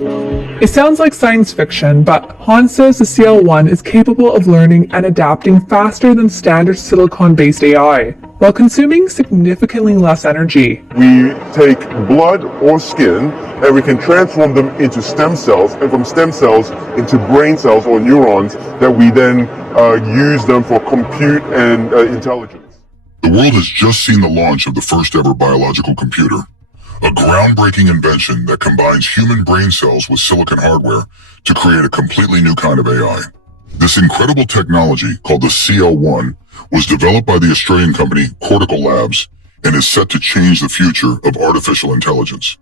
It sounds like science fiction, but Han says the CL1 is capable of learning and adapting faster than standard silicon-based AI, while consuming significantly less energy. We take blood or skin and we can transform them into stem cells, and from stem cells into brain cells or neurons that we then use them for compute and intelligence. The world has just seen the launch of the first ever biological computer, a groundbreaking invention that combines human brain cells with silicon hardware to create a completely new kind of AI. This incredible technology, called the CL1, was developed by the Australian company Cortical Labs and is set to change the future of artificial intelligence.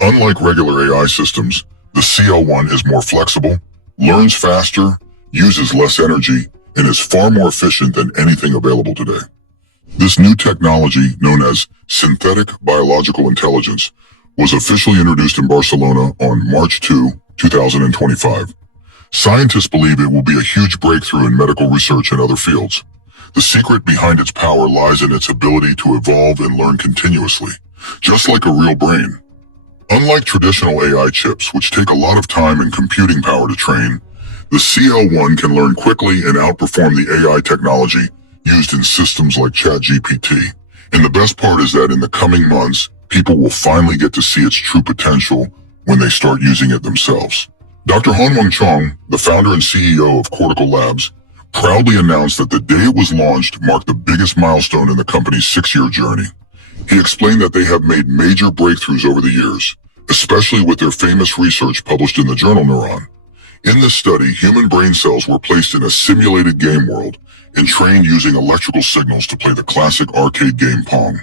Unlike regular AI systems, the CL1 is more flexible, learns faster, uses less energy, and is far more efficient than anything available today. This new technology, known as synthetic biological intelligence, was officially introduced in Barcelona on March 2, 2025. Scientists believe it will be a huge breakthrough in medical research and other fields. The secret behind its power lies in its ability to evolve and learn continuously, just like a real brain. Unlike traditional AI chips, which take a lot of time and computing power to train, the CL1 can learn quickly and outperform the AI technology used in systems like ChatGPT. And the best part is that in the coming months, people will finally get to see its true potential when they start using it themselves. Dr. Han Chong, the founder and CEO of Cortical Labs, proudly announced that the day it was launched marked the biggest milestone in the company's 6-year journey. He explained that they have made major breakthroughs over the years, especially with their famous research published in the journal Neuron. In this study, human brain cells were placed in a simulated game world and trained using electrical signals to play the classic arcade game Pong.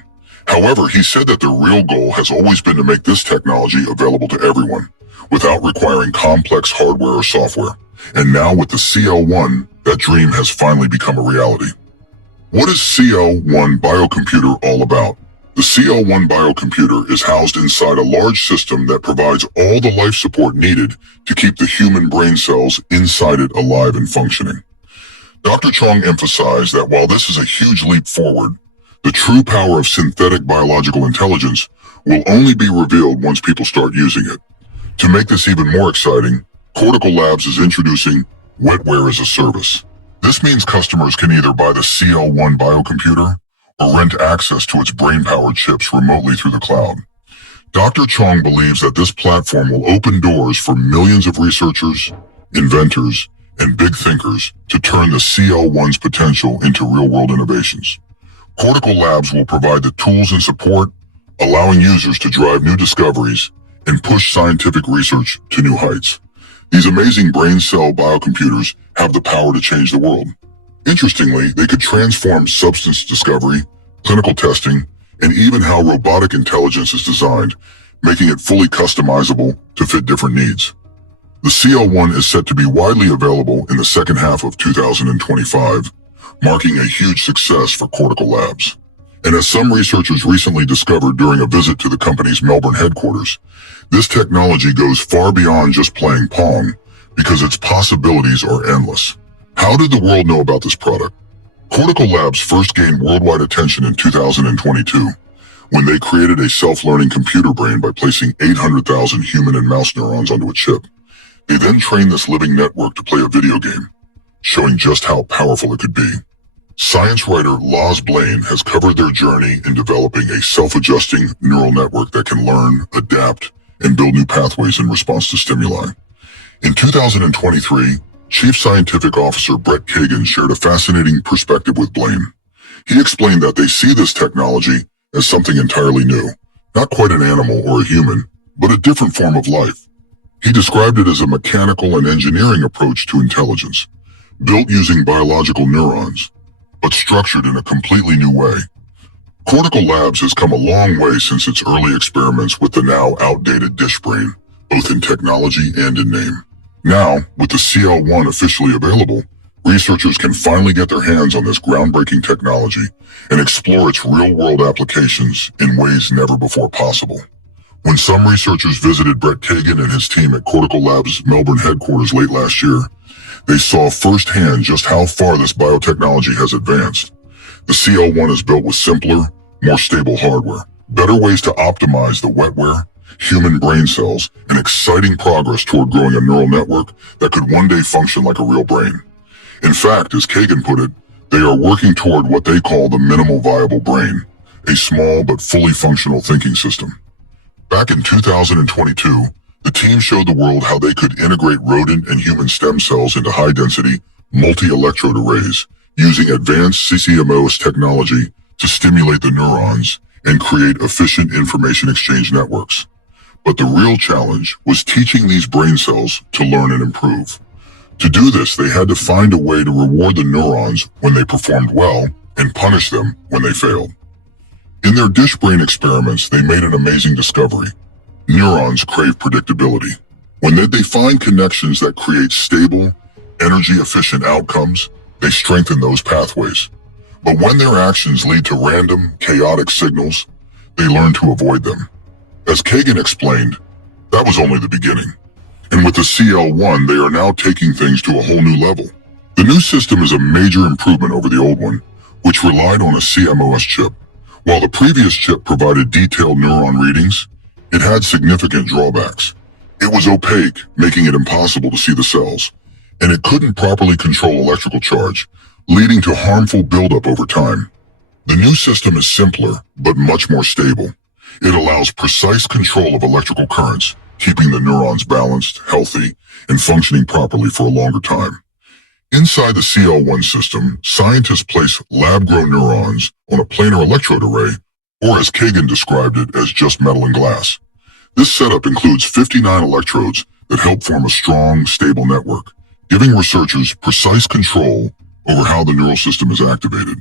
However, he said that the real goal has always been to make this technology available to everyone, without requiring complex hardware or software. And now with the CL1, that dream has finally become a reality. What is CL1 biocomputer all about? The CL1 biocomputer is housed inside a large system that provides all the life support needed to keep the human brain cells inside it alive and functioning. Dr. Chong emphasized that while this is a huge leap forward, the true power of synthetic biological intelligence will only be revealed once people start using it. To make this even more exciting, Cortical Labs is introducing Wetware as a service. This means customers can either buy the CL1 biocomputer or rent access to its brain-powered chips remotely through the cloud. Dr. Chong believes that this platform will open doors for millions of researchers, inventors, and big thinkers to turn the CL1's potential into real-world innovations. Cortical Labs will provide the tools and support, allowing users to drive new discoveries and push scientific research to new heights. These amazing brain cell biocomputers have the power to change the world. Interestingly, they could transform substance discovery, clinical testing, and even how robotic intelligence is designed, making it fully customizable to fit different needs. The CL1 is set to be widely available in the second half of 2025, marking a huge success for Cortical Labs. And as some researchers recently discovered during a visit to the company's Melbourne headquarters, this technology goes far beyond just playing Pong, because its possibilities are endless. How did the world know about this product? Cortical Labs first gained worldwide attention in 2022, when they created a self-learning computer brain by placing 800,000 human and mouse neurons onto a chip. They then trained this living network to play a video game, showing just how powerful it could be. Science writer Laz Blaine has covered their journey in developing a self-adjusting neural network that can learn, adapt, and build new pathways in response to stimuli. In 2023, Chief Scientific Officer Brett Kagan shared a fascinating perspective with Blaine. He explained that they see this technology as something entirely new, not quite an animal or a human, but a different form of life. He described it as a mechanical and engineering approach to intelligence, built using biological neurons, but structured in a completely new way. Cortical Labs has come a long way since its early experiments with the now outdated dish brain, both in technology and in name. Now, with the CL1 officially available, researchers can finally get their hands on this groundbreaking technology and explore its real-world applications in ways never before possible. When some researchers visited Brett Kagan and his team at Cortical Labs' Melbourne headquarters late last year, they saw firsthand just how far this biotechnology has advanced. The CL1 is built with simpler, more stable hardware, better ways to optimize the wetware, human brain cells, and exciting progress toward growing a neural network that could one day function like a real brain. In fact, as Kagan put it, they are working toward what they call the minimal viable brain, a small but fully functional thinking system. Back in 2022, the team showed the world how they could integrate rodent and human stem cells into high-density, multi-electrode arrays using advanced CCMOS technology to stimulate the neurons and create efficient information exchange networks. But the real challenge was teaching these brain cells to learn and improve. To do this, they had to find a way to reward the neurons when they performed well and punish them when they failed. In their dish brain experiments, they made an amazing discovery. Neurons crave predictability. When they find connections that create stable, energy-efficient outcomes, they strengthen those pathways. But when their actions lead to random, chaotic signals, they learn to avoid them. As Kagan explained, that was only the beginning. And with the CL1, they are now taking things to a whole new level. The new system is a major improvement over the old one, which relied on a CMOS chip. While the previous chip provided detailed neuron readings, it had significant drawbacks. It was opaque, making it impossible to see the cells, and it couldn't properly control electrical charge, leading to harmful buildup over time. The new system is simpler, but much more stable. It allows precise control of electrical currents, keeping the neurons balanced, healthy, and functioning properly for a longer time. Inside the CL1 system, scientists place lab-grown neurons on a planar electrode array, or as Kagan described it, as just metal and glass. This setup includes 59 electrodes that help form a strong, stable network, giving researchers precise control over how the neural system is activated.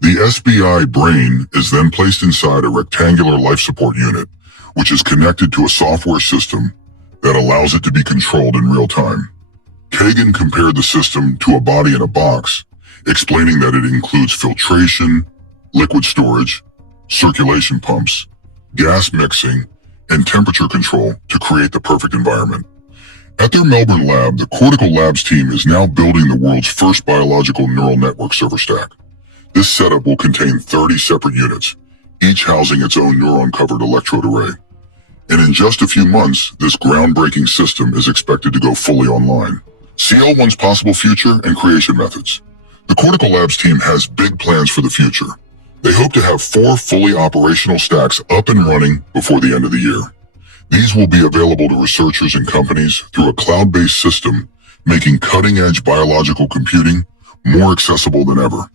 The SBI brain is then placed inside a rectangular life support unit, which is connected to a software system that allows it to be controlled in real time. Kagan compared the system to a body in a box, explaining that it includes filtration, liquid storage, circulation pumps, gas mixing, and temperature control to create the perfect environment. At their Melbourne lab, the Cortical Labs team is now building the world's first biological neural network server stack. This setup will contain 30 separate units, each housing its own neuron-covered electrode array. And in just a few months, this groundbreaking system is expected to go fully online. CL1's possible future and creation methods. The Cortical Labs team has big plans for the future. They hope to have 4 fully operational stacks up and running before the end of the year. These will be available to researchers and companies through a cloud-based system, making cutting-edge biological computing more accessible than ever.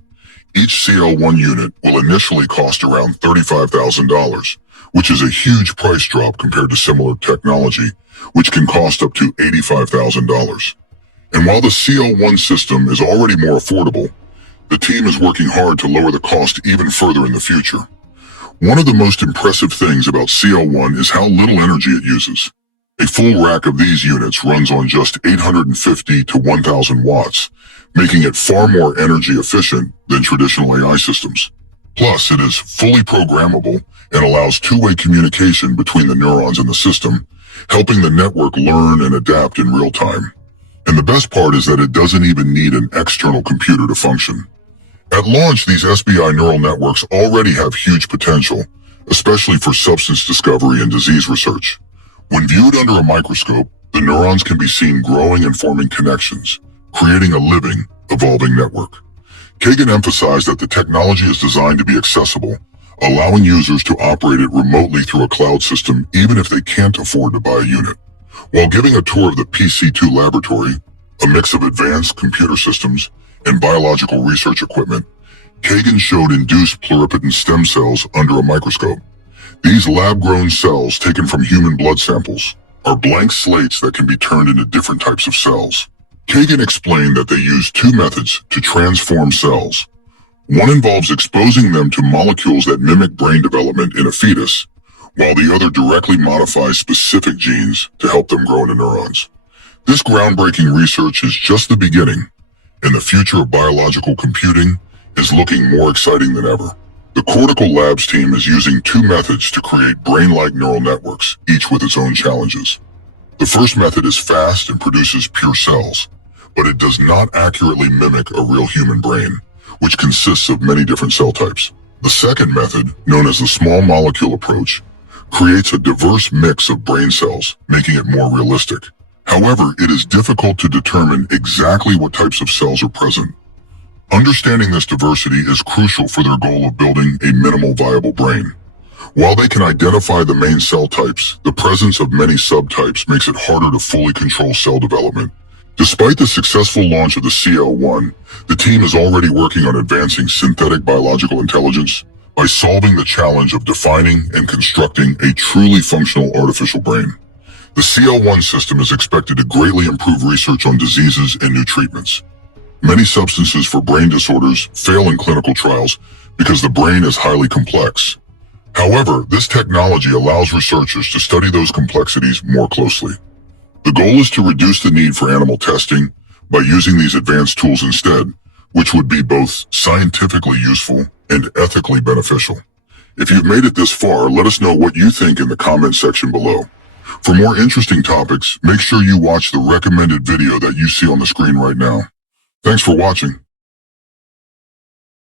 Each CL1 unit will initially cost around $35,000, which is a huge price drop compared to similar technology, which can cost up to $85,000. And while the CL1 system is already more affordable, the team is working hard to lower the cost even further in the future. One of the most impressive things about CL1 is how little energy it uses. A full rack of these units runs on just 850 to 1,000 watts, making it far more energy efficient than traditional AI systems. Plus, it is fully programmable and allows two-way communication between the neurons in the system, helping the network learn and adapt in real time. And the best part is that it doesn't even need an external computer to function. At launch, these SBI neural networks already have huge potential, especially for substance discovery and disease research. When viewed under a microscope, the neurons can be seen growing and forming connections, creating a living, evolving network. Kagan emphasized that the technology is designed to be accessible, allowing users to operate it remotely through a cloud system even if they can't afford to buy a unit. While giving a tour of the PC2 laboratory, a mix of advanced computer systems and biological research equipment, Kagan showed induced pluripotent stem cells under a microscope. These lab-grown cells taken from human blood samples are blank slates that can be turned into different types of cells. Kagan explained that they use 2 methods to transform cells. One involves exposing them to molecules that mimic brain development in a fetus, while the other directly modifies specific genes to help them grow into neurons. This groundbreaking research is just the beginning, and the future of biological computing is looking more exciting than ever. The Cortical Labs team is using 2 methods to create brain-like neural networks, each with its own challenges. The first method is fast and produces pure cells, but it does not accurately mimic a real human brain, which consists of many different cell types. The second method, known as the small molecule approach, creates a diverse mix of brain cells, making it more realistic. However, it is difficult to determine exactly what types of cells are present. Understanding this diversity is crucial for their goal of building a minimal viable brain. While they can identify the main cell types, the presence of many subtypes makes it harder to fully control cell development. Despite the successful launch of the CL1, the team is already working on advancing synthetic biological intelligence by solving the challenge of defining and constructing a truly functional artificial brain. The CL1 system is expected to greatly improve research on diseases and new treatments. Many substances for brain disorders fail in clinical trials because the brain is highly complex. However, this technology allows researchers to study those complexities more closely. The goal is to reduce the need for animal testing by using these advanced tools instead, which would be both scientifically useful and ethically beneficial. If you've made it this far, let us know what you think in the comment section below. For more interesting topics, make sure you watch the recommended video that you see on the screen right now. Thanks for watching.